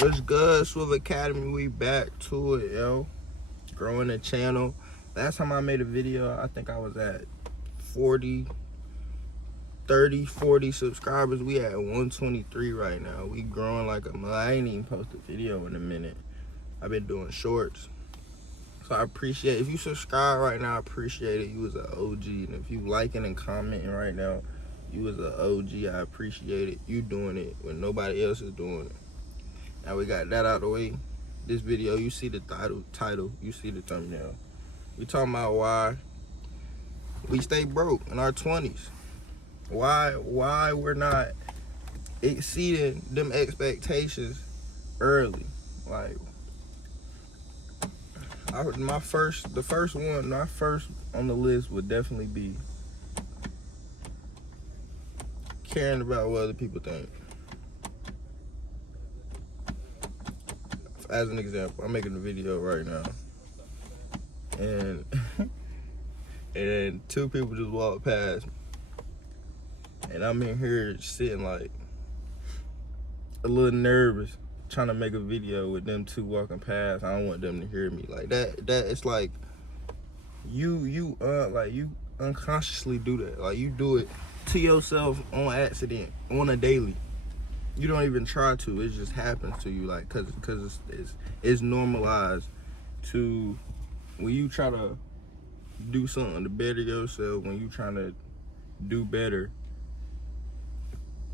What's good, Swivel Academy? We back to it, yo. Growing the channel. Last time I made a video, I think I was at 40 subscribers. We at 123 right now. We growing like I ain't even posted a video in a minute. I've been doing shorts. So I appreciate, if you subscribe right now, I appreciate it. You was an OG. And if you liking and commenting right now, you was an OG. I appreciate it. You doing it when nobody else is doing it. Now we got that out of the way. This video, you see the title, you see the thumbnail. We talking about why we stay broke in our 20s. Why we're not exceeding them expectations early. Like my first on the list would definitely be caring about what other people think. As an example, I'm making a video right now, and and two people just walked past me, and I'm in here sitting like a little nervous, trying to make a video with them two walking past. I don't want them to hear me like that. It's like you unconsciously do that. Like you do it to yourself on accident, on a daily. You don't even try to. It just happens to you, like, cause it's normalized to when you try to do something to better yourself. When you trying to do better,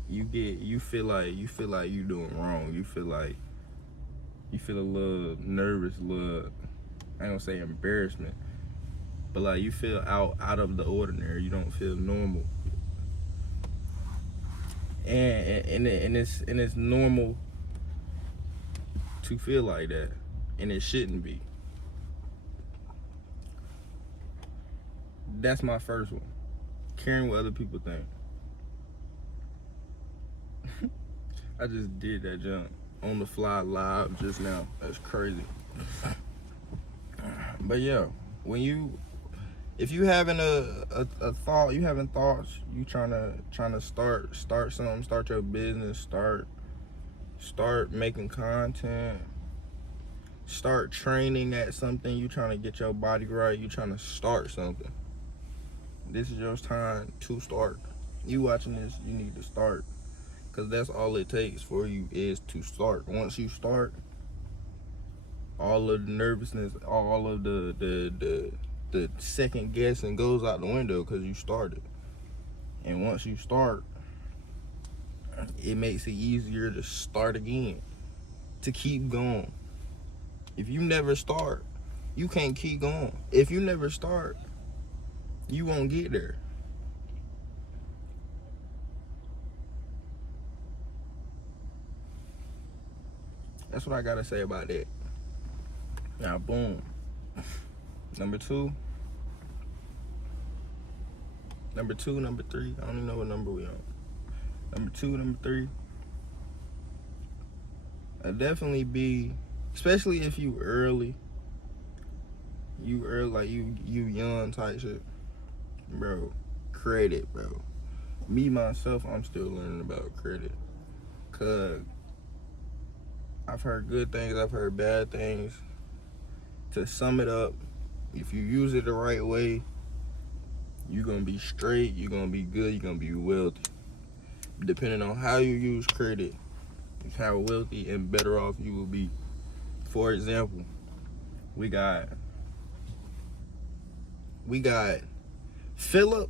you feel like you doing wrong. You feel a little nervous, I ain't gonna say embarrassment, but like you feel out of the ordinary. You don't feel normal. And it's normal to feel like that, and it shouldn't be. That's my first one. Caring what other people think. I just did that jump on the fly live just now. That's crazy. But yeah, if you having a thought, you having thoughts, you trying to start something, start your business, start making content, start training at something, you trying to get your body right, you trying to start something. This is your time to start. You watching this, you need to start, because that's all it takes for you is to start. Once you start, all of the nervousness, all of the second guessing goes out the window, because you started. And once you start, it makes it easier to start again, to keep going. If you never start, you can't keep going. If you never start, you won't get there. That's what I gotta say about that. Now, boom. Number two, number three. I don't even know what number we on. Number two, number three. I'd definitely be, especially if you early, like you young type shit, bro. Credit, bro. Me myself, I'm still learning about credit, cause I've heard good things, I've heard bad things. To sum it up, if you use it the right way, you're gonna be straight, you're gonna be good, you're gonna be wealthy. Depending on how you use credit, is how wealthy and better off you will be. For example, we got Philip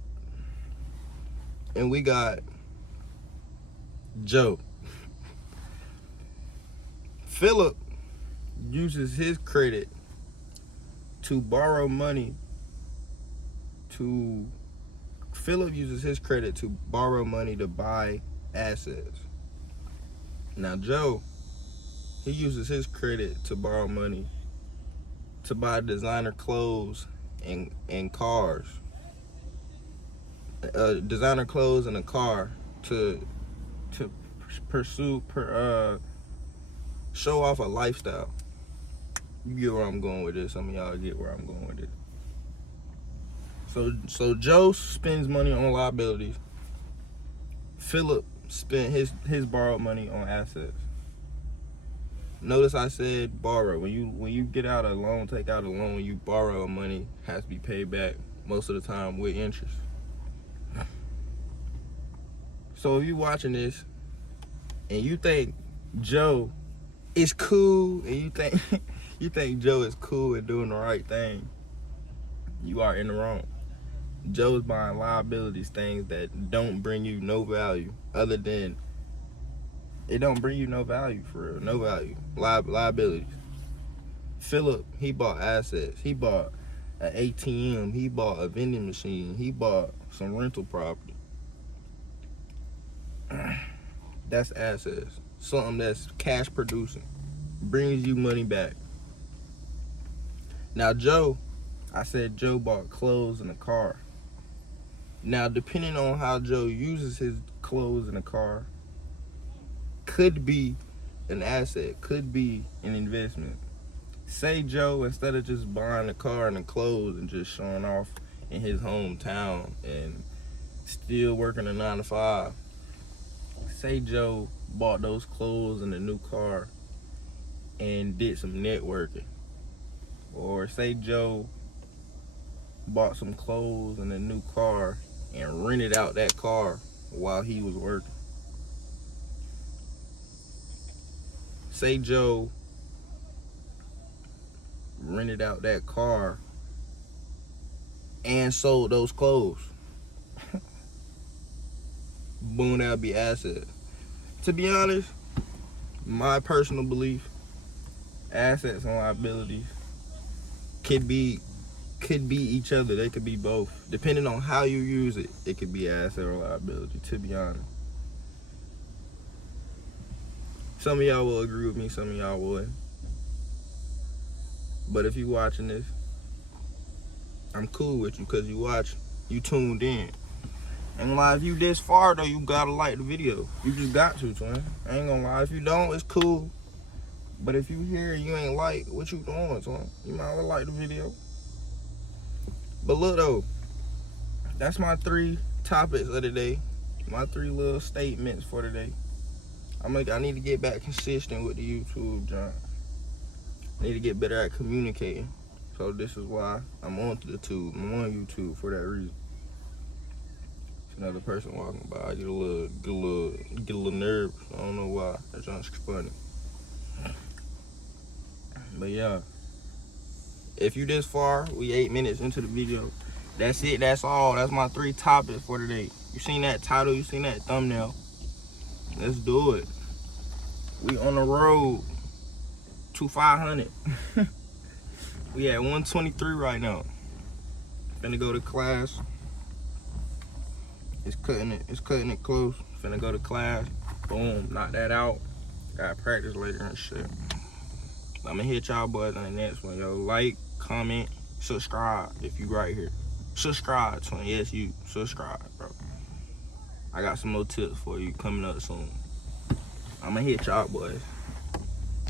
and we got Joe. Philip uses his credit to borrow money to buy assets. Now Joe, he uses his credit to borrow money to buy designer clothes and cars. Designer clothes and a car to show off a lifestyle. You get where I'm going with this. Some of y'all get where I'm going with it. So Joe spends money on liabilities. Philip spent his borrowed money on assets. Notice I said borrow. When you get out a loan, take out a loan, you borrow money, has to be paid back most of the time with interest. So if you watching this and you think Joe is cool, and you think you think Joe is cool and doing the right thing, you are in the wrong. Joe's buying liabilities, things that don't bring you no value, other than it don't bring you no value, for real, no value. Liabilities. Philip, he bought assets. He bought an ATM. He bought a vending machine. He bought some rental property. That's assets. Something that's cash producing, brings you money back. Now Joe, I said Joe bought clothes and a car. Now, depending on how Joe uses his clothes and a car, could be an asset, could be an investment. Say Joe, instead of just buying a car and the clothes and just showing off in his hometown and still working a 9 to 5, say Joe bought those clothes and a new car and did some networking. Or say Joe bought some clothes and a new car and rented out that car while he was working. Say Joe rented out that car and sold those clothes. Boom, that'd be asset. To be honest, my personal belief, assets and liabilities could be each other. They could be both. Depending on how you use it, it could be asset or liability, to be honest. Some of y'all will agree with me, some of y'all wouldn't. But if you watching this, I'm cool with you because you watching. You tuned in. Ain't gonna lie, if you this far though, you gotta like the video. You just got to, twin. I ain't gonna lie. If you don't, it's cool. But if you here and you ain't like, what you doing, twin? You might as well like the video. But look though, that's my 3 topics of the day. My 3 little statements for today. I need to get back consistent with the YouTube, John. I need to get better at communicating. So this is why I'm on the tube. I'm on YouTube for that reason. It's another person walking by. I get a little nervous. I don't know why. That's just funny. But yeah, if you this far, we 8 minutes into the video. That's it. That's all. That's my 3 topics for today. You seen that title? You seen that thumbnail? Let's do it. We on the road to 500. We at 123 right now. Finna go to class. It's cutting it close. Finna go to class. Boom, knock that out. Got practice later and shit. I'ma hit y'all boys on the next one, yo. Like, comment, subscribe if you right here. Subscribe, twin. Yes, you subscribe, bro. I got some more tips for you coming up soon. I'ma hit y'all boys.